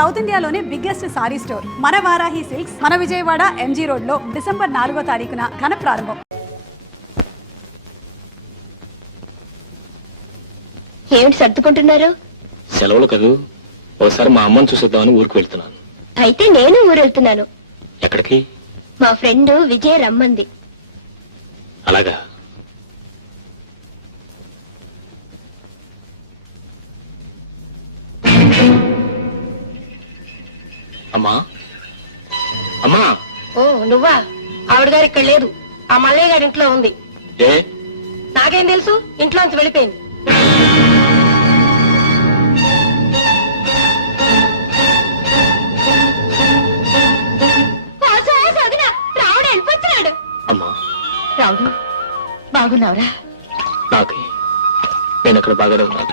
South ఇండియాలోనే biggest sorry store మన Varahi silks మన విజయవాడ ఎంజీ రోడ్ లో డిసెంబర్ 4వ తారీఖున ఘన ప్రారంభం. ఏమిటి సర్దుకుంటున్నారు? సెలవులు కదూ, ఒకసారి మా అమ్మని చూసేద్దామని ఊరికి వెళ్తున్నాను. అయితే నేను ఊరు వెళ్తున్నాను. ఎక్కడికి? మా ఫ్రెండ్ విజయ రమ్మంది. అలాగా? అమ్మా అమ్మా. ఓ నువ్వా? ఆవిడ గారు ఇక్కడ లేదు, ఆ మల్లయ్య గారి ఇంట్లో ఉంది. ఏ? నాకేం తెలుసు, ఇంట్లోంచి వెళ్ళిపోయింది. రావుడు వెళ్ళిపోతున్నాడు. అమ్మా రావుడు బాగున్నావురా? నాకు నేను అక్కడ బాగానే ఉన్నాను,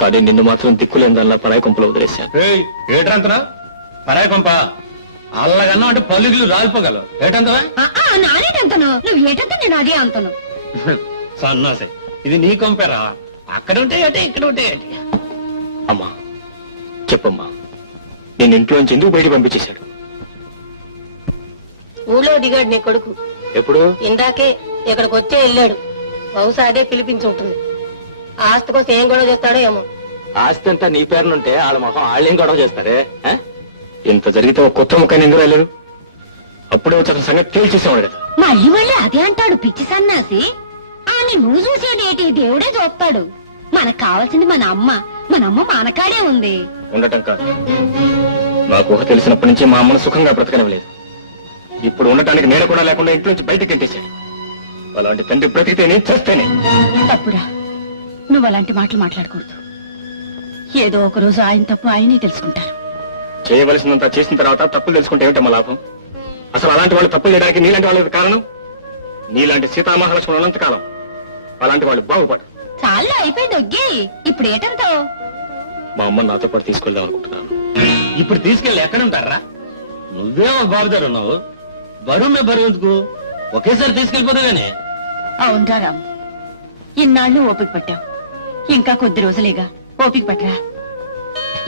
కానీ నిన్ను మాత్రం దిక్కులేని దానిలా పరాయి కొంపలో వదిలేశాను. ఏటంతనా పరాయి కొంప? అల్లగన్నా అంటే పల్లిగులు రాలిపోగలవు. ఏటంతవా? నానేటంతను, నువ్వు ఏటంత నేను అదే అంతను. సన్నాసే, ఇది నీ కొంపేరా. అక్కడ ఉంటే అంటే ఇక్కడ ఉంటే ఏంటి? అమ్మా చెప్పమ్మా, నేను ఇంట్లోంచి ఎందుకు బయట పంపించేశాడు? ఊళ్ళో దిగాడు నీ కొడుకు. ఎప్పుడు? ఇందాకే ఇక్కడికి వచ్చే వెళ్ళాడు. బహుశా అదే పిలిపించి ఉంటుంది. ఆస్తి కోసం ఏం గొడవ చేస్తాడో ఏమో. ఆస్తి అంతా నీ పేరునుంటే వాళ్ళ మొహం వాళ్ళేం గొడవ చేస్తారే? ఇంత జరిగితే ఒక కొత్త ముఖాన్ని ఎందుకు రాలేదు? అప్పుడే వచ్చి అతని సంగతి తేల్చేసేవాడు కదా. మళ్ళీ మళ్ళీ అదే అంటాడు పిచ్చి సన్నాసి. అని నువ్వు చూసేదేటి, దేవుడే చూస్తాడు. మనకు కావాల్సింది మన అమ్మ. మన అమ్మ మనకాడే ఉంది. ఉండటం కాదు, నాకు ఊహ తెలిసినప్పటి నుంచి మా అమ్మను సుఖంగా బ్రతకనివ్వలేదు. ఇప్పుడు ఉండటానికి నేను కూడా లేకుండా ఇంట్లోంచి బయటకు గంటేశాడు. అలాంటి తండ్రి బ్రతికితేనే చేస్తేనే. తప్పురా, నువ్వు అలాంటి మాటలు మాట్లాడకూడదు. ఏదో ఒక రోజు ఆయన తప్పు ఆయనే తెలుసుకుంటారు. చేయవలసినంత చేసిన తర్వాత తప్పులు తెలుసుకుంటే ఏమిటమ్మా లాభం? అసలు అలాంటి వాళ్ళు తప్పులు చేయడానికి నీలాంటి వాళ్ళకి కారణం. నీలాంటి సీతామహాలక్ష్మణులు ఉన్నంత కాలం అలాంటి వాళ్ళు బాగుపడరు. చాలా అయిపోయింది ఒగ్గి, ఇప్పుడు ఏటంతో? మా అమ్మని నాతో పాటు తీసుకెళ్దాం అనుకుంటున్నాను. ఇప్పుడు తీసుకెళ్ళి ఎక్కడ ఉంటారా? నువ్వే ఒక బాబుదారు ఉన్నావు, బరువు మే బరువు ఎందుకు? ఒకేసారి తీసుకెళ్ళిపోతాగానే. అవునరా రామ్, ఇన్నాళ్ళు ఓపిక పట్టావు, ఇంకా కొద్ది రోజులేగా ఓపిక పట్టరా.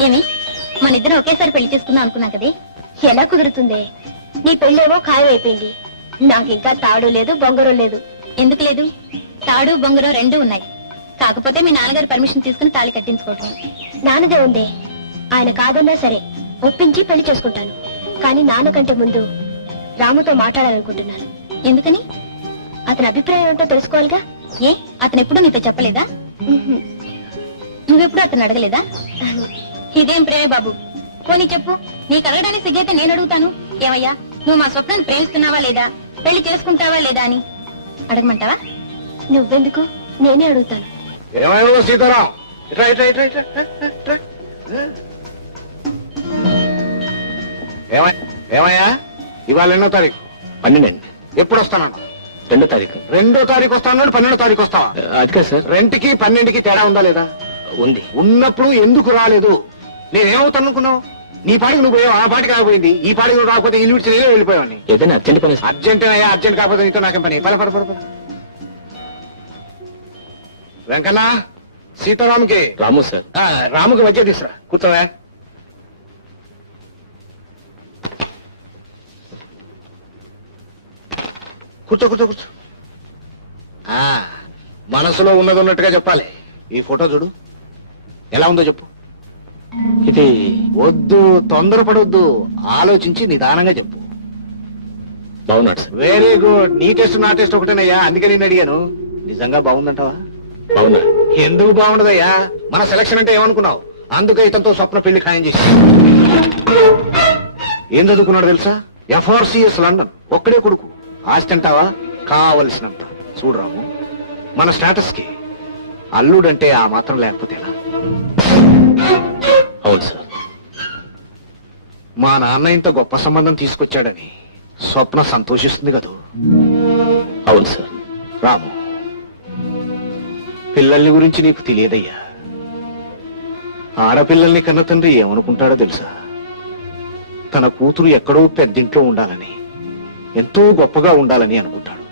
ఏమి మన ఇద్దరం ఒకేసారి పెళ్లి చేసుకుందాం అనుకున్నా కదే, ఎలా కుదురుతుందే? నీ పెళ్ళేమో ఖాయం అయిపోయింది. నాకు ఇంకా తాడు లేదు, బొంగరం లేదు. ఎందుకు లేదు? తాడు బొంగరం రెండూ ఉన్నాయి. కాకపోతే మీ నాన్నగారు పర్మిషన్ తీసుకుని తాళి కట్టించుకోవటం. నాన్నదే ఉందే, ఆయన కాదన్నా సరే ఒప్పించి పెళ్లి చేసుకుంటాను. కానీ నాన్నకంటే ముందు రాముతో మాట్లాడాలనుకుంటున్నాను. ఎందుకని? అతని అభిప్రాయం ఏంటో తెలుసుకోవాలిగా. ఏ, అతను ఎప్పుడూ నీతో చెప్పలేదా? నువ్వెప్పుడు అతను అడగలేదా? ఇదేం ప్రేమే బాబు, పోనీ చెప్పు. నీకు అడగడానికి సిగ్గైతే నేను అడుగుతాను. ఏమయ్యా, నువ్వు మా స్వప్నాన్ని ప్రేమిస్తున్నావా లేదా, పెళ్లి చేసుకుంటావా లేదా అని అడగమంటావా? నువ్వెందుకు, నేనే అడుగుతాను. ఏమైనా సీతారాం, ఏమయ్యా ఇవాళ ఎన్నో తారీఖు? 12. ఎప్పుడు వస్తానన్నా? 2వ తారీఖు. 2వ తారీఖు వస్తాను, 12వ తారీఖు వస్తావా? అది కాదు సార్. 2కి 12కి తేడా ఉందా లేదా? ఉంది. ఉన్నప్పుడు ఎందుకు రాలేదు? నేనేమవుతాను అనుకున్నావు? నీ పాటికి నువ్వు పోయావు, ఆ పాటికి ఆగిపోయింది. ఈ పాటికి నువ్వు రాకపోతే ఇల్లు విడిచి నేనే వెళ్ళిపోయావని. ఏదైనా అర్జెంట్ పని. అర్జెంట్ అయ్యా, అర్జెంట్ కాకపోతే నీతో నాకేం పని? పద పద పద పద. వెంకన్న, సీతారాముకి రాము సార్. రాముకి మధ్య తీసురా, కూర్చోవా. కూర్చో కూర్చో కూర్చో. మనసులో ఉన్నది ఉన్నట్టుగా చెప్పాలి. ఈ ఫోటో చూడు, ఎలా ఉందో చెప్పు. ఇది వద్దు, తొందరపడొద్దు, ఆలోచించి నిదానంగా చెప్పు. బాగున్నాడు సార్. Very good. నీ టెస్ట్ నా టెస్ట్ ఒకటేనయ్యా, అందుకే నేను అడిగాను. నిజంగా బాగుందంటావా? బాగున్నాడు. ఎందుకు బాగుండదయ్యా? మన సెలక్షన్ అంటే ఏమనుకున్నావు? అందుకే ఇతనితో స్వప్న పెళ్లి ఖాయం చేసి. ఏం చదువుకున్నాడు తెలుసా? FRCS London. ఒక్కడే కొడుకు. ఆస్తి అంటావా? కావలసినంత. చూడరాము, మన స్టేటస్ కి అల్లుడంటే ఆ మాత్రం లేకపోతే ఎలా? అవును సార్. మా నాన్న ఇంత గొప్ప సంబంధం తీసుకొచ్చాడని స్వప్న సంతోషిస్తుంది కదూ? అవును సార్. రాము, పిల్లల్ని గురించి నీకు తెలియదయ్యా. ఆడపిల్లల్ని కన్న తండ్రి ఏమనుకుంటాడో తెలుసా? తన కూతురు ఎక్కడో పెద్దింట్లో ఉండాలని, ఎంతో గొప్పగా ఉండాలని అనుకుంటాడు.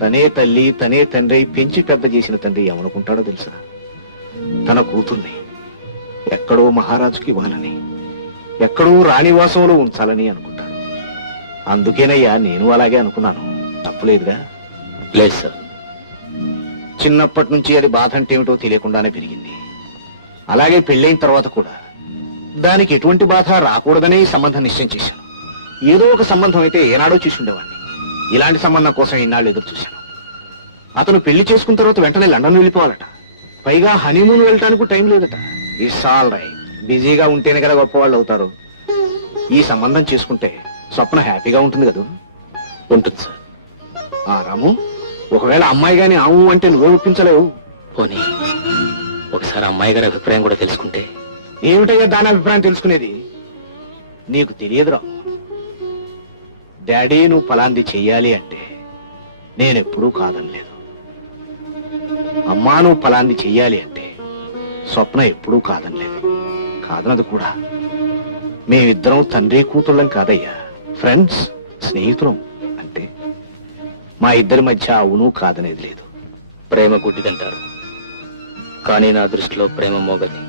తనే తల్లి, తనే తండ్రి పెంచి పెద్ద చేసిన తండ్రి ఏమనుకుంటాడో తెలుసా? తన కూతుర్ని ఎక్కడో మహారాజుకి ఇవ్వాలని, ఎక్కడూ రాణివాసంలో ఉంచాలని అనుకుంటాడు. అందుకేనయ్యా నేను అలాగే అనుకున్నాను. తప్పులేదుగా. లేదు సార్. చిన్నప్పటి నుంచి అది బాధ అంటే ఏమిటో తెలియకుండానే పెరిగింది. అలాగే పెళ్ళైన తర్వాత కూడా దానికి ఎటువంటి బాధ రాకూడదనే ఈ సంబంధం నిశ్చయం చేశాను. ఏదో ఒక సంబంధం అయితే ఏనాడో చూసి ఉండేవాడిని. ఇలాంటి సంబంధం కోసం ఇన్నాళ్ళు ఎదురు చూశాను. అతను పెళ్లి చేసుకున్న తర్వాత వెంటనే లండన్ వెళ్ళిపోవాలట. పైగా హనీమూన్ వెళ్ళటానికి టైం లేదట. It's all right. బిజీగా ఉంటేనే కదా గొప్పవాళ్ళు అవుతారు. ఈ సంబంధం చేసుకుంటే స్వప్న హ్యాపీగా ఉంటుంది కదా. ఉంటుంది సార్. రాము, ఒకవేళ అమ్మాయి గాని ఆవు అంటే నువ్వే ఒప్పించలేవు. పోనీ ఒకసారి అమ్మాయి గారి అభిప్రాయం కూడా తెలుసుకుంటే. ఏమిటయ్యా దాని అభిప్రాయం తెలుసుకునేది? నీకు తెలియదు రాము. డాడీ నువ్వు పలాంది చెయ్యాలి అంటే నేనెప్పుడూ కాదనలేదు. అమ్మా నువ్వు పలాంది చెయ్యాలి అంటే స్వప్న ఎప్పుడూ కాదనలేదు. కాదనదు కూడా. మేమిద్దరం తండ్రి కూతుళ్ళం కాదయ్యా, ఫ్రెండ్స్, స్నేహితులం అంతే. మా ఇద్దరి మధ్య అవును కాదనేది లేదు. ప్రేమ గుడ్డిదంటారు, కానీ నా దృష్టిలో ప్రేమ మోగది.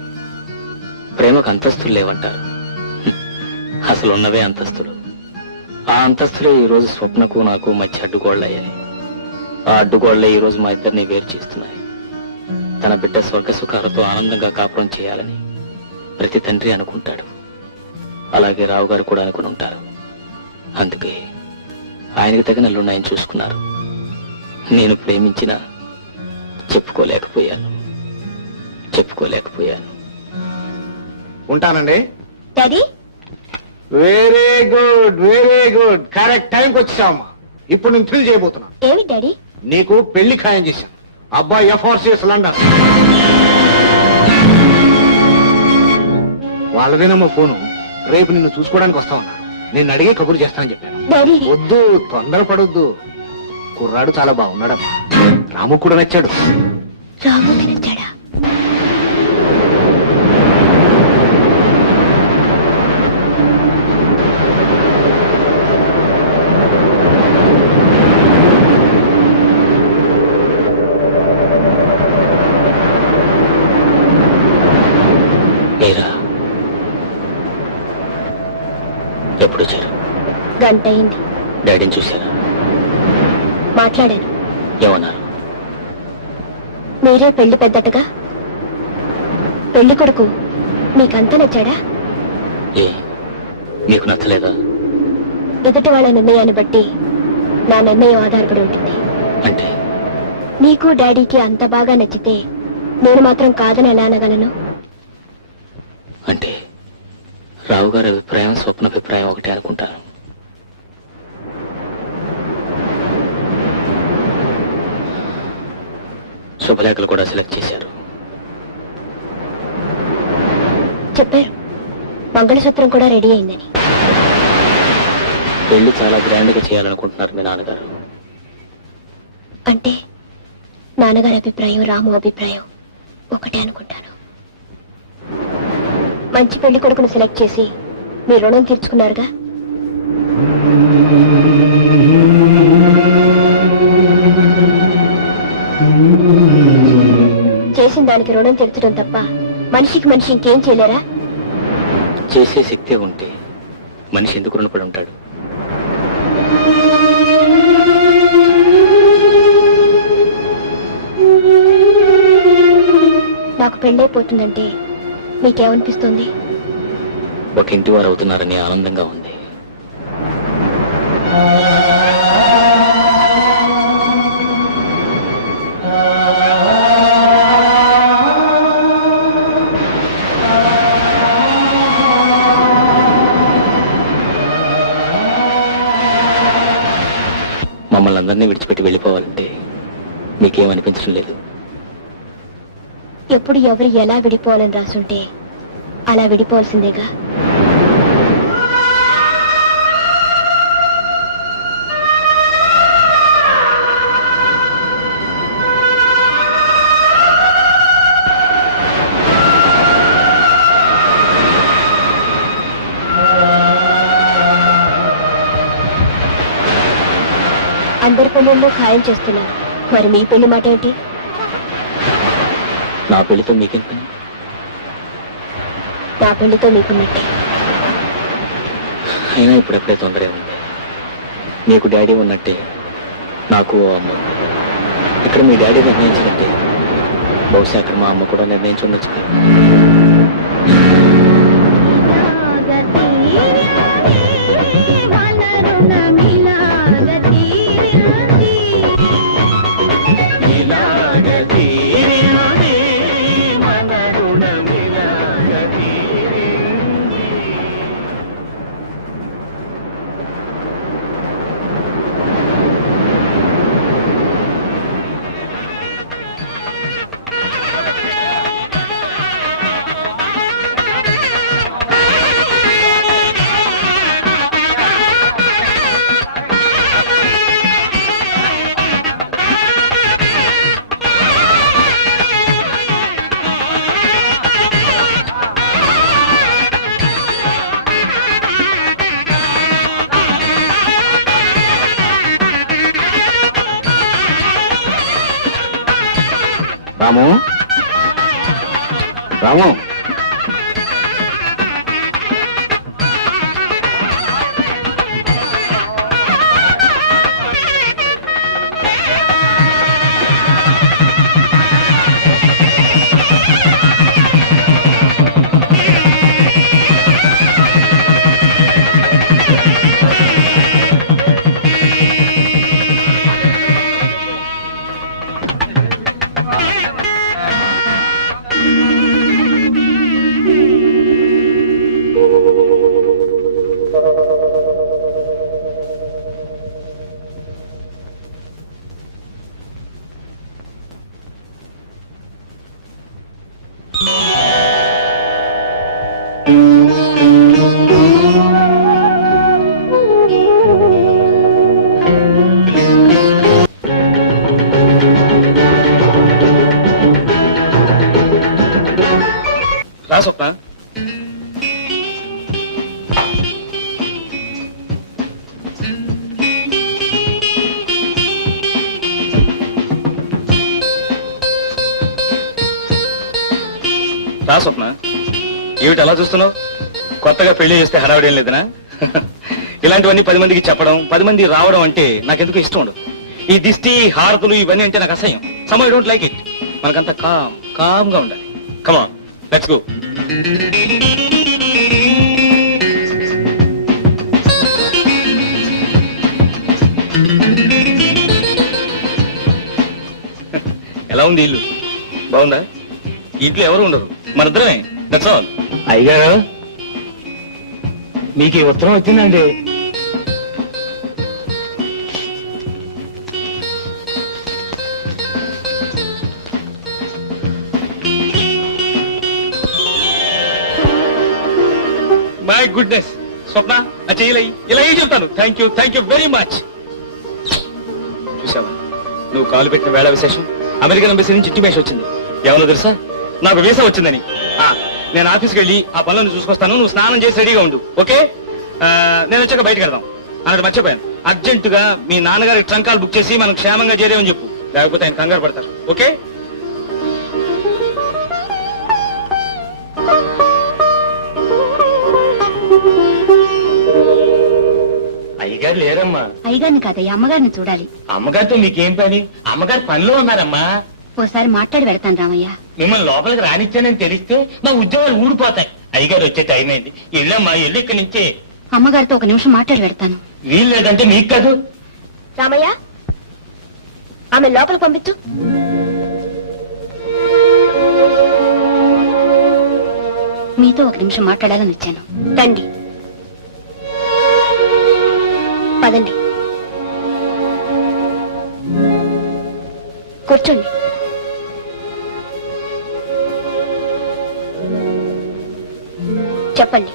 ప్రేమకు అంతస్తులు లేవంటారు. అసలు ఉన్నవే అంతస్తులు. ఆ అంతస్తులే ఈ రోజు స్వప్నకు నాకు మధ్య అడ్డుగోళ్లయ్యాయి. ఆ అడ్డుగోళ్లే ఈ రోజు మా ఇద్దరిని వేరు చేస్తున్నాయి. తన బిడ్డ స్వర్గ సుఖాలతో ఆనందంగా కాపురం చేయాలని ప్రతి తండ్రి అనుకుంటాడు. అలాగే రావు గారు కూడా అనుకుని ఉంటారు. అందుకే ఆయనకి తగిన అల్లుడిని చూసుకున్నారు. నేను ప్రేమించినా చెప్పుకోలేకపోయాను. ఉంటానండి. Daddy, very good, very good. Correct టైంకి వచ్చావమ్మా. ఇప్పుడు నేను థ్రిల్ చేయబోతున్నా. ఏమి డాడీ? నీకు పెళ్లి ఖాయం చేశాను. అబ్బాయి FRCS లండన్. వాళ్ళదేనమ్మా ఫోను. రేపు నిన్ను చూసుకోవడానికి వస్తా ఉన్నారు. నిన్ను అడిగే కబురు చేస్తానని చెప్పాను. డాడీ, వద్దు, తొందరపడొద్దు. కుర్రాడు చాలా బాగున్నాడమ్మా. రాము కూడా నచ్చాడు. రాముకి నచ్చాడా? మీరా ఎప్పుడు వచ్చారు? గంట అయింది. డాడీని చూశారా? మాట్లాడాను. ఏమన్నారు? మీరే పెళ్లి పెద్దటగా. పెళ్లి కొడుకు మీకంతా నచ్చాడా? ఏ, మీకు నచ్చలేదా? ఎదుటి వాళ్ళ నిర్ణయాన్ని బట్టి నా నిర్ణయం ఆధారపడి ఉంటుంది. అంటే నీకు డాడీకి అంత బాగా నచ్చితే నేను మాత్రం కాదని ఎలా అనగలను? అంటే రావు గారి అభిప్రాయం స్వప్న అభిప్రాయం ఒకటే అనుకుంటాను. శుభలేఖలు కూడా సెలెక్ట్ చేశారు. చెప్పారు మంగళసూత్రం కూడా రెడీ అయిందని. పెళ్లి చాలా గ్రాండ్ గా చేయాలనుకుంటున్నారు మీ నాన్నగారు. అంటే నాన్నగారి అభిప్రాయం రాము అభిప్రాయం ఒకటే అనుకుంటాను. మంచి పెళ్లి కొడుకును సెలెక్ట్ చేసి మీ రుణం తీర్చుకున్నారుగా. చేసిన దానికి రుణం తీర్చడం తప్ప మనిషికి మనిషి ఇంకేం చేయలేరా? చేసే శక్తే ఉంటే మనిషి ఎందుకు రుణపడి ఉంటాడు? నాకు పెళ్ళైపోతుందంటే మీకేమనిపిస్తుంది? ఒక ఇంటి వారు అవుతున్నారని ఆనందంగా ఉంది. మమ్మల్ని అందరినీ విడిచిపెట్టి వెళ్ళిపోవాలంటే మీకేమనిపించడం లేదు? ఎప్పుడు ఎవరు ఎలా విడిపోవాలని రాసుంటే అలా విడిపోవాల్సిందేగా. అందరి పెళ్ళిళ్ళు ఖాయం చేస్తున్నారు. మరి మీ పెళ్లి మాట ఏంటి? నా పెళ్లితో మీకేం పని? నా పెళ్లితో మీకున్నట్టే. అయినా ఇప్పుడెప్పుడే తొందరే ఉంది. నీకు డాడీ ఉన్నట్టే నాకు ఓ అమ్మ ఉంది. ఇక్కడ మీ డాడీ నిర్ణయించినట్టే బహుశా అక్కడ మా అమ్మ కూడా నిర్ణయించి ఉండొచ్చు కదా. రాము రాము రా స్వప్న. రా స్వప్న, ఏమిటి అలా చూస్తున్నావు? కొత్తగా పెళ్లి చేస్తే హడావిడేం లేదనా? ఇలాంటివన్నీ 10 మందికి చెప్పడం, 10 మంది రావడం అంటే నాకెందుకు ఇష్టం ఉండదు. ఈ దిష్టి హారతులు ఇవన్నీ అంటే నాకు అసహ్యం. Some I don't like it. మనకంతా కామ్ గా ఉండాలి. కమాన్, లెట్స్ గో. ఎలా ఉంది ఇల్లు? బాగుందా? ఇంట్లో ఎవరు ఉండరు, మనిద్దరమే. That's all. అయ్యగారు, మీకు ఈ ఉత్తరం వచ్చిందండి. మై గుడ్నెస్ స్వప్న, ఇలా ఏం చెప్తాను. Thank you very much. చూసావా, నువ్వు కాలు పెట్టిన వేళ విశేషం అమెరికన్ ఎంబసీ నుంచి ఇంటిమేషన్ వచ్చింది. ఏమన్నా తెలుసా, నాకు వీసా వచ్చిందని. నేను ఆఫీస్కి వెళ్ళి ఆ పనులను చూసుకొస్తాను. నువ్వు స్నానం చేసి రెడీగా ఉండు, ఓకే? నేను వచ్చాక బయటకు వెళ్దాం అన్నట్టు మర్చిపోయాను. అర్జెంటుగా మీ నాన్నగారికి ట్రంకాలు బుక్ చేసి మనం క్షేమంగా చేరేమని చెప్పు, లేకపోతే ఆయన కంగారు పడతారు. ఓకే? అయ్యగారు లేరమ్మా. అయ్యగారిని కాదయ్య, అమ్మగారిని చూడాలి. అమ్మగారితో మీకేం పని? అమ్మగారు పనిలో ఉన్నారమ్మా. ఓసారి మాట్లాడి వెళ్తాను రామయ్య. మిమ్మల్ని లోపలికి రానిచ్చానని తెలిస్తే మా ఉద్యోగాలు ఊడిపోతాయి. అయ్యగారు వచ్చే టైం అయింది. వెళ్ళమ్మా, వెళ్ళి ఇక్కడి నుంచే. అమ్మగారితో ఒక నిమిషం మాట్లాడి వెళ్తాను. వీలు లేదంటే మీకు కాదు. రామయ్య, ఆమె లోపలికి పంపించు. మీతో ఒక నిమిషం మాట్లాడాలని వచ్చాను. రండి, పదండి, కూర్చోండి. చెప్పండి.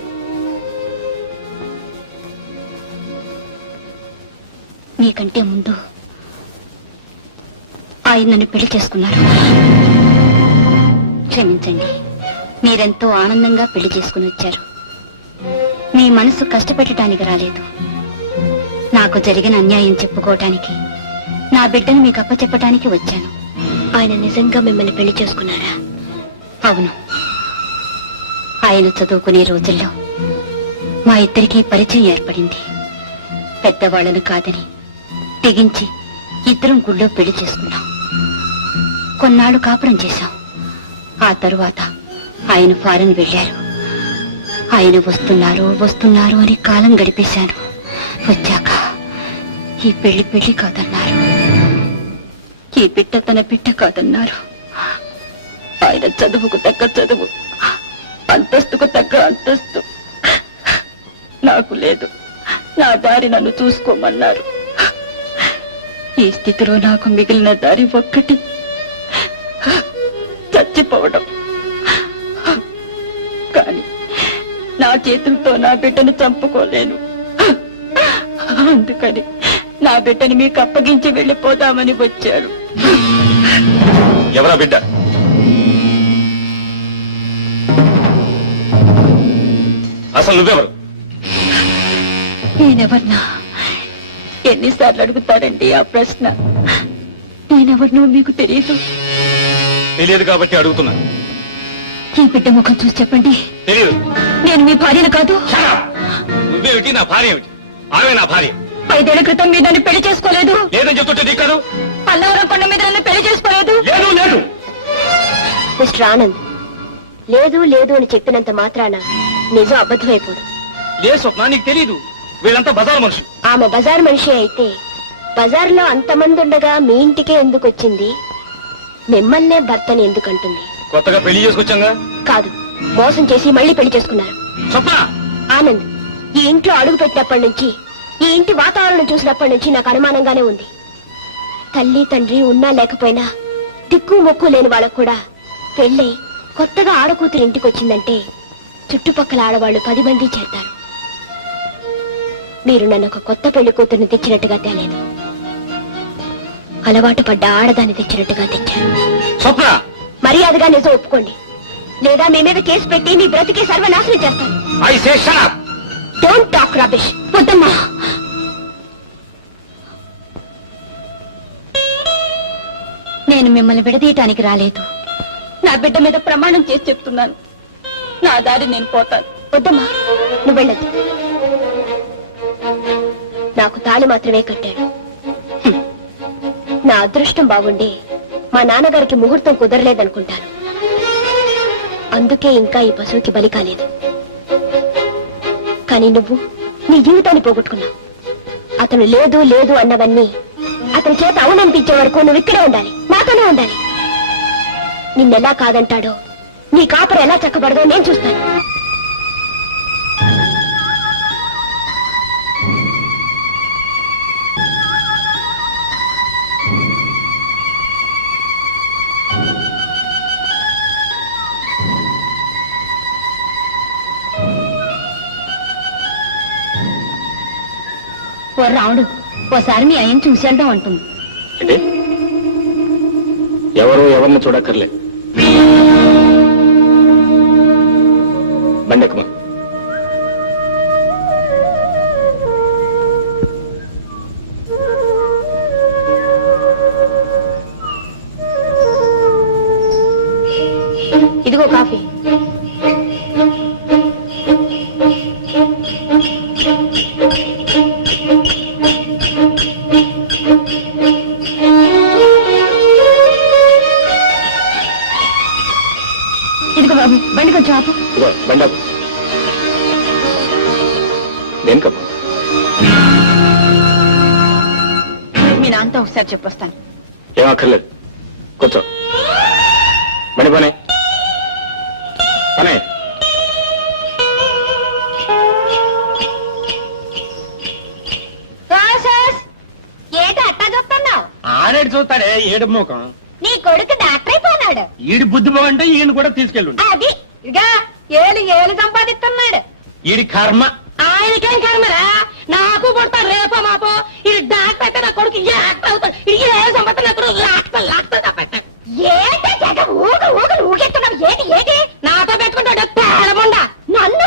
మీకంటే ముందు ఆయన నన్ను పెళ్లి చేసుకున్నారు. క్షమించండి, మీరెంతో ఆనందంగా పెళ్లి చేసుకుని వచ్చారు. మీ మనసు కష్టపెట్టడానికి రాలేదు. నాకు జరిగిన అన్యాయం చెప్పుకోవటానికి, నా బిడ్డను మీకు అప్పచెప్పటానికి వచ్చాను. ఆయన నిజంగా మిమ్మల్ని పెళ్లి చేసుకున్నారా? అవును. ఆయన చదువుకునే రోజుల్లో మా ఇద్దరికీ పరిచయం ఏర్పడింది. పెద్దవాళ్ళను కాదని తెగించి ఇద్దరం గుళ్ళో పెళ్లి చేసుకున్నాం. కొన్నాళ్ళు కాపురం చేశాం. ఆ తరువాత ఆయన ఫారెన్ వెళ్ళారు. ఆయన వస్తున్నారు అని కాలం గడిపేశాను. వచ్చాక ఈ పెళ్లి కాదన్నారు. ఈ బిడ్డ తన బిడ్డ కాదన్నారు. ఆయన చదువుకు తగ్గ చదువు, అంతస్తుకు తగ్గ అంతస్తు నాకు లేదు. నా దారి నన్ను చూసుకోమన్నారు. ఈ స్థితిలో నాకు మిగిలిన దారి ఒక్కటి, చచ్చిపోవడం. కానీ నా చేతులతో నా బిడ్డను చంపుకోలేను. అందుకని నా బిడ్డని మీకు అప్పగించి వెళ్ళిపోదామని వచ్చారు. ఎవరా బిడ్డ? అసలు నువ్వెవరు? నేనెవర్నా? ఎన్నిసార్లు అడుగుతారండి ఆ ప్రశ్న? నేనెవరినో మీకు తెలియదు. తెలియదు కాబట్టి అడుగుతున్నా. ఈ బిడ్డ ముఖం చూసి చెప్పండి. తెలియదు. నేను మీ భార్యను కాదు. నువ్వేమిటి, నా భార్య ఏమిటి? ఆమె నా భార్య. 5 ఏళ్ల క్రితం మీరు నన్ను పెళ్లి చేసుకోలేదు. లేదని చెప్తుంటే నీకు కాదు. పల్లవరం కొండ మీద నన్ను పెళ్లి చేసుకోలేదు. లేదు లేదు. మిస్టర్ ఆనంద్, లేదు లేదు అని చెప్పినంత మాత్రాన నిజం అబద్ధమైపోదు. లే స్వప్న, నీకు తెలీదు. వీళ్ళంతా బజార్ మనుషులు. ఆమె బజార్ మనిషి అయితే బజార్లో అంతమంది ఉండగా మీ ఇంటికే ఎందుకు వచ్చింది? మిమ్మల్నే భర్తని ఎందుకంటుంది? కొత్తగా పెళ్లి చేసుకొచ్చాగా. కాదు, మోసం చేసి మళ్ళీ పెళ్లి చేసుకున్నారు. స్వప్న, ఆనంద్, ఈ ఇంట్లో అడుగు పెట్టినప్పటి నుంచి, ఈ ఇంటి వాతావరణం చూసినప్పటి నుంచి నాకు అనుమానంగానే ఉంది. తల్లి తండ్రి ఉన్నా లేకపోయినా దిక్కు మొక్కు లేని వాళ్ళకు కూడా పెళ్ళై కొత్తగా ఆడకూతురు ఇంటికి వచ్చిందంటే చుట్టుపక్కల ఆడవాళ్లు 10 మంది చేరతారు. మీరు నన్ను ఒక కొత్త పెళ్లి కూతుర్ని తెచ్చినట్టుగా తేలేదు, అలవాటు పడ్డ ఆడదాన్ని తెచ్చినట్టుగా తెచ్చారు. స్వప్న, మర్యాదగా నిజం ఒప్పుకోండి, లేదా మీ మీద కేసు పెట్టి మీ బ్రతికి సర్వనాశనం చేస్తాను. I say shut up. Don't talk rubbish. వద్దమ్మా. నేను మిమ్మల్ని విడదీయటానికి రాలేదు. నా బిడ్డ మీద ప్రమాణం చేసి చెప్తున్నాను, నా దారి నేను పోతాను. వద్దమ్మా, నువ్వు వెళ్ళదు. నాకు తాళి మాత్రమే కట్టాడు. నా అదృష్టం బాగుండి మా నాన్నగారికి ముహూర్తం కుదరలేదనుకుంటాను. అందుకే ఇంకా ఈ పశువుకి బలి కాలేదు. కానీ నువ్వు నీ జీవితాన్ని పోగొట్టుకున్నావు. అతను లేదు లేదు అన్నవన్నీ అతని చేత అవుననిపించే వరకు నువ్వు ఇక్కడే ఉండాలి, నాతోనే ఉండాలి. నిన్నెలా కాదంటాడో, నీ కాపర ఎలా చక్కబడదో నేను చూస్తాను. ఓ రావుడు, ఓసారి మీ ఆయన చూసి వెళ్దాం అంటుంది. అంటే ఎవరు ఎవరిని చూడక్కర్లే. బండెక్కమా. ఇదిగో కాఫీ. ఇదిగో బాబు, బండి కొంచెం ఆపు. ఇదిగో బండాపు. దేనికమ్మా? మీ నాన్నతో ఒకసారి చెప్పొస్తాను. ఏం అక్కర్లేదు, కూర్చో. బండి పనే పనే. ఏంటి అట్టా చూస్తున్నావు? ఆడేడు చూస్తాడే ఏడు మూకం. నీ కొడుకు డాక్టర్ అయిపోయినాడు. ఈడి బుద్ధి బాగుంటే ఈయన కూడా తీసుకెళ్ళు. అది ఇక ఏలు సంపాదిస్తున్నాడు. ఈడి కర్మ. ఆయనకేం కర్మరా, నాకు పుడతాడు రేపో మాపో. ఇది డాక్టర్ అయితే నా కొడుకు యాక్టర్ అవుతాడు. ఇది ఏలు సంపాదన లాక్తా తప్పెట్టాడు. ఏంటి జగ ఊగెత్తున్నావు? ఏంటి నాతో పెట్టుకుంటాడు పేడముండా. నన్ను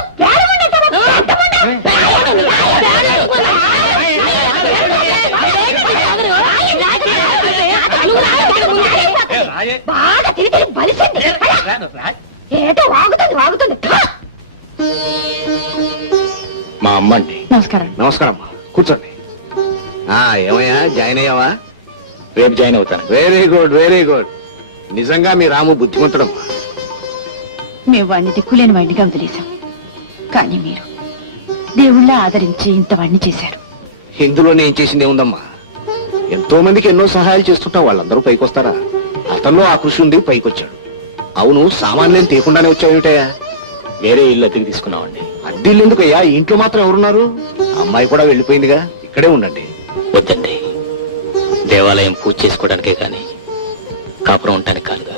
బాగా తిరిగి బలిసింది. ఏటో వాగుతుంది. మా అమ్మ అండి. నమస్కారం. నమస్కారం అమ్మా, కూర్చోండి. ఏమయ్యా, జాయిన్ అయ్యావా? రేపు జాయిన్ అవుతాను. Very good, very good. నిజంగా మీ రాము బుద్ధిమంతుడమ్మా. మేము వాడిని దిక్కులేని వాడినిగా వదిలేశాం, కానీ మీరు దేవుళ్ళ ఆదరించి ఇంత వాడిని చేశారు. ఇందులో నేను చేసింది ఏముందమ్మా? ఎంతో మందికి ఎన్నో సహాయాలు చేస్తుంటాం, వాళ్ళందరూ పైకొస్తారా? అతనిలో ఆ కృషి ఉంది, పైకొచ్చాడు. అవును, సామాన్యం తీయకుండానే వచ్చావేమిటయ్యా? వేరే ఇల్లు అద్దెకి తీసుకున్నామండి. అద్దెళ్ళు ఎందుకయ్యా? ఈ ఇంట్లో మాత్రం ఎవరున్నారు? అమ్మాయి కూడా వెళ్ళిపోయిందిగా, ఇక్కడే ఉండండి. వద్దండి, దేవాలయం పూజ చేసుకోవడానికే కానీ కాపురం ఉండటానికి కాదుగా.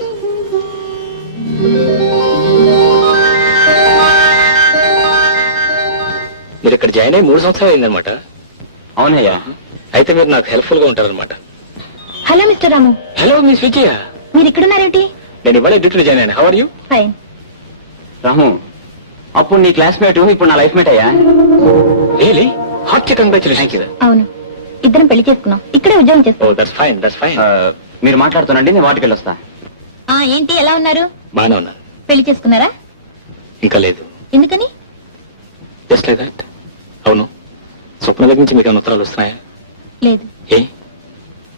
మీరు ఇక్కడ జాయిన్ అయ్యి 3 సంవత్సరాలు అయిందనమాట. అవునయ్యా. అయితే మీరు నాకు హెల్ప్ఫుల్ గా ఉంటారనమాట. Hello mister Ramu, hello miss Vijaya. మీరు ఇక్కడున్నారేమిటి? నేను ఇవాళ డ్యూటీలో జాయిన్ అయ్యాను. How are you? Fine. Ramu, అప్పుడు నీ క్లాస్మేట్, ఇప్పుడు నా లైఫ్ మేట్ అయ్యా. రియలీ? Heart congratulations. అవును, ఇద్దరం పెళ్లి చేసుకున్నాం, ఇక్కడే ఉద్యోగం ఓ చేస్తాం. That's fine, that's fine. మీరు మాట్లాడుతానండి, నేను వాటికి వెళ్ళొస్తా. ఏంటి, ఎలా ఉన్నారు? బానే ఉన్నా. పెళ్లి చేసుకున్నారా? ఇంకా లేదు. ఎందుకని? Just like that. అవును, స్వప్న దగ్గర నుంచి మీకు ఏమైనా ఉత్తరాలు వస్తున్నాయా? లేదు. ఏ?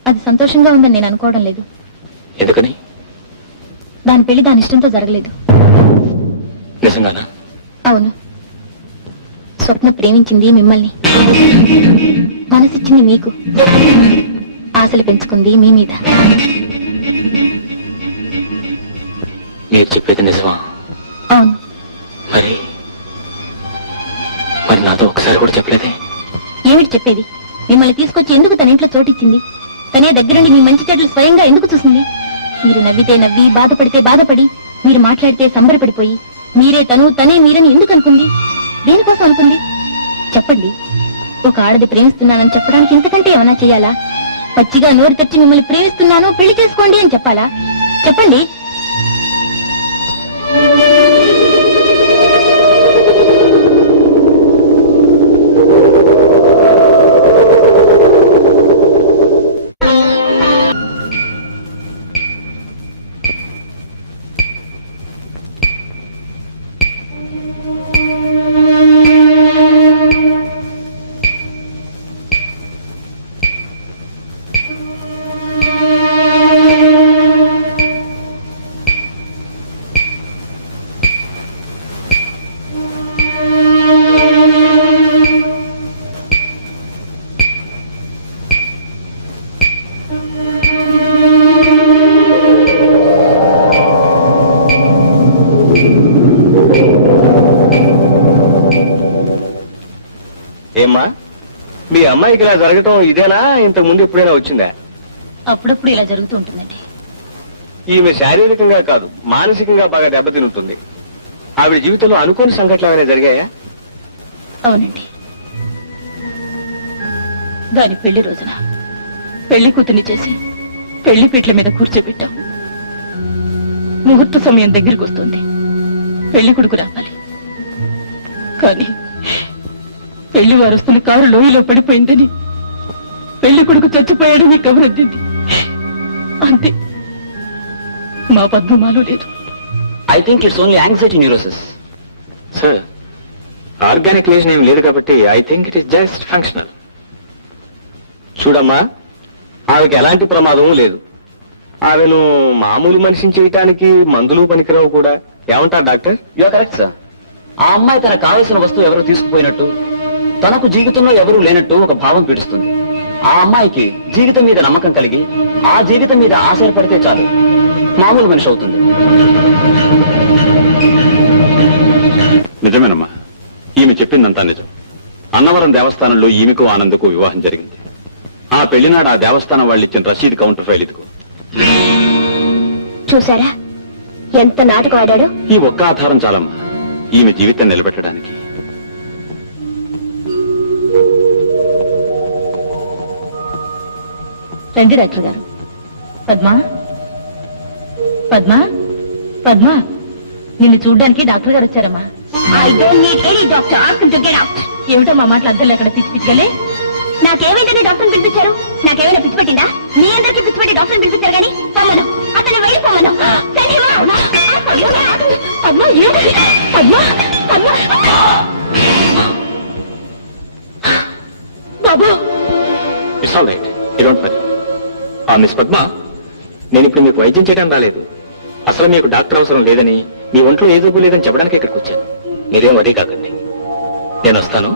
అది సంతోషంగా ఉందని నేను అనుకోవడం లేదు. ఎందుకని? దాని పెళ్లి దాని ఇష్టంతో జరగలేదు. నిజంగానా? అవును, స్వప్న ప్రేమించింది మిమ్మల్ని, మనసిచ్చింది మీకు, ఆశలు పెంచుకుంది మీ మీద. మీరు చెప్పేది నిజమా? అవును. మరి మరి నాతో ఒకసారి కూడా చెప్పలేదే? ఏమిటి చెప్పేది? మిమ్మల్ని తీసుకొచ్చి ఎందుకు తన ఇంట్లో చోటిచ్చింది? తనే దగ్గరుండి మీ మంచి చెడ్డలు స్వయంగా ఎందుకు చూసింది? మీరు నవ్వితే నవ్వి, బాధపడితే బాధపడి, మీరు మాట్లాడితే సంబరపడిపోయి, మీరే తను, తనే మీరని ఎందుకు అనుకుంది? దేనికోసం అనుకుంది? చెప్పండి. ఒక ఆడది ప్రేమిస్తున్నానని చెప్పడానికి ఇంతకంటే ఏమైనా చెయ్యాలా? పచ్చిగా నోరు తెచ్చి మిమ్మల్ని ప్రేమిస్తున్నాను, పెళ్లి చేసుకోండి అని చెప్పాలా? చెప్పండి. ఏమ్మా, మీ అమ్మాయికి ఇలా జరగటం ఇదేనా? ఇంతకు ముందు ఎప్పుడైనా వచ్చిందా? అప్పుడప్పుడు ఇలా జరుగుతూ ఉంటుందండి. ఈమె శారీరకంగా కాదు, మానసికంగా బాగా దెబ్బతిని ఉంటుంది. ఆవిడ జీవితంలో అనుకోని సంఘటనలు ఏమైనా జరిగాయా? అవునండి. దాని పెళ్లి రోజున పెళ్లి కూతుర్ని చేసి పెళ్లి పీటల మీద కూర్చోబెట్టాం. ముహూర్త సమయం దగ్గరికి వస్తుంది, పెళ్లి కొడుకు రావాలి. కానీ పెళ్లి వారు వస్తున్న కారు లోయలో పడిపోయిందని, పెళ్లి కొడుకు చచ్చిపోయాడని కబురద్దింది. అంతే, మా పద్మమాలో లేదు. I think it's only anxiety neurosis. Sir, organic lesion ఏం లేదు కాబట్టి I think it is just functional. చూడమ్మా, ఆమెకి ఎలాంటి ప్రమాదం లేదు. ఆమెను మామూలు మనిషిని చేయటానికి మందులు పనికిరావు కూడా. ఏమంటారు doctor? You are correct sir. ఆ అమ్మాయి తనకు కావలసిన వస్తువు ఎవరు తీసుకుపోయినట్టు, తనకు జీవితంలో ఎవరూ లేనట్టు ఒక భావం పీడిస్తుంది. ఆ అమ్మాయికి జీవితం మీద నమ్మకం కలిగి, ఆ జీవితం మీద ఆశ ఏర్పడితే చాలు, మామూలు మనిషి అవుతుంది. నిజమేనమ్మా, ఈమె చెప్పిందంతా నిజం. అన్నవరం దేవస్థానంలో ఈమెకు ఆనందకు వివాహం జరిగింది. ఆ పెళ్లినాడు ఆ దేవస్థానం వాళ్ళు ఇచ్చిన రసీదు కౌంటర్ ఫైల్ ఇదిగో. చూసారా ఎంత నాటకం ఆడాడో? ఈ ఒక్క ఆధారం చాలమ్మా ఈమె జీవితం నిలబెట్టడానికి. రండి డాక్టర్ గారు. పద్మా, పద్మా, పద్మా, నిన్ను చూడ్డానికి డాక్టర్ గారు వచ్చారమ్మా. I don't need any doctor, ask him to get out. ఏమిటో మా మాటలు అద్దెలు ఎక్కడ పిచ్చి పిచ్చిగలే? నాకేమైందని డాక్టర్ని పిలిపించారు? నాకేమైనా పిచ్చి పెట్టిందా? మీ అందరికీ పిచ్చి పెట్టి డాక్టర్ని పిలిపించారు కానీ పొమ్మను, అతను వెళ్ళిపోమను. పద్మా, ఏంటి? పద్మా, పద్మా. బాబు it's all right, you don't worry. Miss Padma, నేను ఇప్పుడు మీకు వైద్యం చేయడానికి రాలేదు. అసలు మీకు డాక్టర్ అవసరం లేదని, మీ ఒంట్లో ఏ జబ్బు లేదని చెప్పడానికి ఇక్కడికి వచ్చాను. మీరేం వరీ కాకండి, నేను వస్తాను.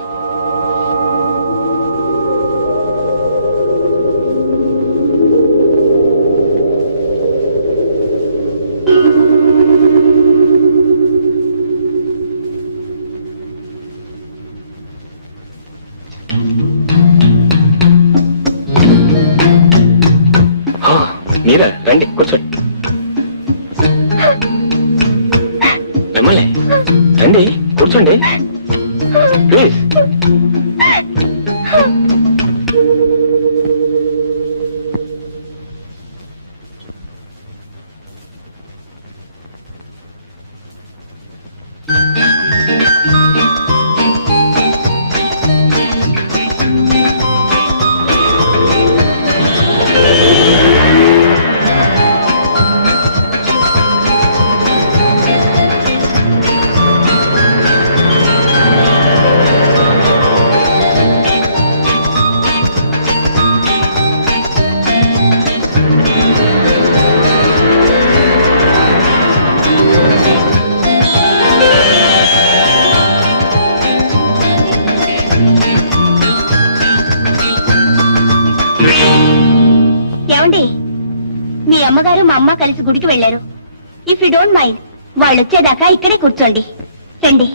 మీరా, రండి కూర్చోండి. మిమ్మల్ని రండి కూర్చోండి ప్లీజ్. ఏమండి, మీ అమ్మగారు మా అమ్మ కలిసి గుడికి వెళ్ళారు. ఇఫ్ యూ డోంట్ మైండ్, వాళ్ళు వచ్చేదాకా ఇక్కడే కూర్చోండి. రండి.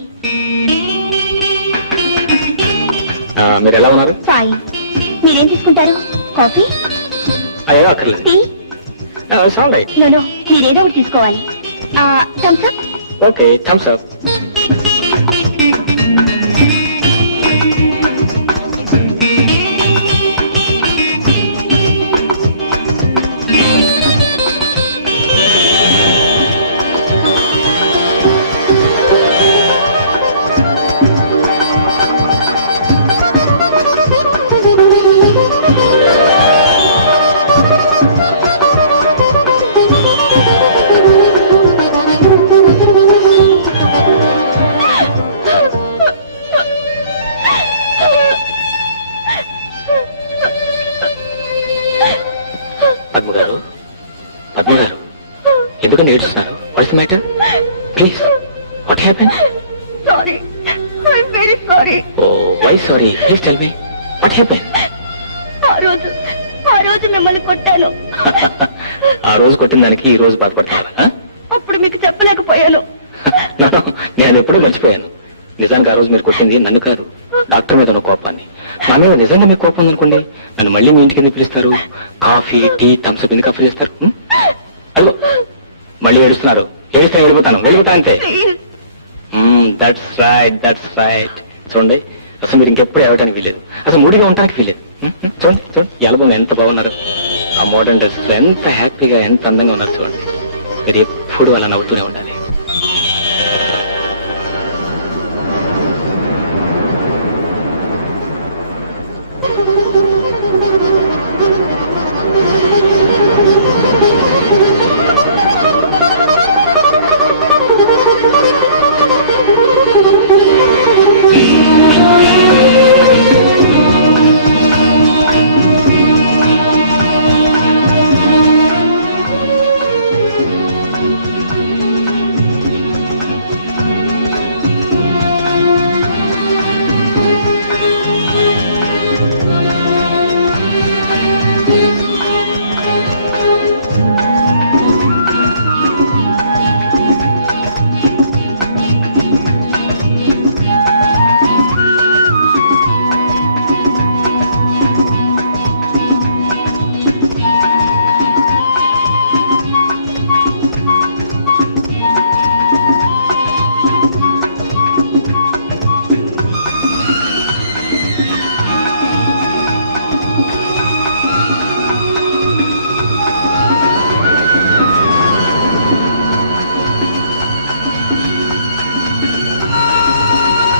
మీరు ఎలా ఉన్నారు? ఫైన్. మీరేం తీసుకుంటారు? కాఫీ, అయ్యో అక్కర్లేదు. Tea? It's all right. No, మీరేదో ఒకటి తీసుకోవాలి. Thums Up. Okay, Thums Up. పద్మగారు, పద్మగారు, ఎందుకని ఏడుస్తున్నారు? What's the matter? Please, what happen? Sorry, I'm very sorry. Oh, why sorry? Please tell me what happen. ఆ రోజు మిమ్మల్ని కొట్టాను. ఆ రోజు కొట్టిన దానికి ఈ రోజు బాధపడుతున్నారా? అప్పుడు మీకు చెప్పలేకపోయాను. నేను ఎప్పుడూ మర్చిపోయాను. నిజానికి ఆ రోజు మీరు కొట్టింది నన్ను కాదు, డాక్టర్ మీద ఉన్న కోపాన్ని. నా మీద నిజంగా మీకు కోపం ఉందనుకోండి, నన్ను మళ్ళీ మీ ఇంటికి ఎందుకు పిలుస్తారు? కాఫీ, టీ, థమ్స్అప్ ఎందుకు ఆఫర్ చేస్తారు? అదిగో మళ్ళీ ఏడుస్తున్నారు. ఏడిస్తే వెళ్ళిపోతాను అంతే. That's right, that's right. చూడండి, అసలు మీరు ఇంకెప్పుడు ఏడవడానికి వీలేదు, అసలు మూడిగా ఉండడానికి వీలేదు. చూడండి చూడండి, ఈ ఆల్బమ్ ఎంత బాగున్నారు. ఆ మోడర్న్ డ్రెస్ ఎంత హ్యాపీగా, ఎంత అందంగా ఉన్నారు. చూడండి, మీరు ఎప్పుడు అలా నవ్వుతూనే ఉండాలి.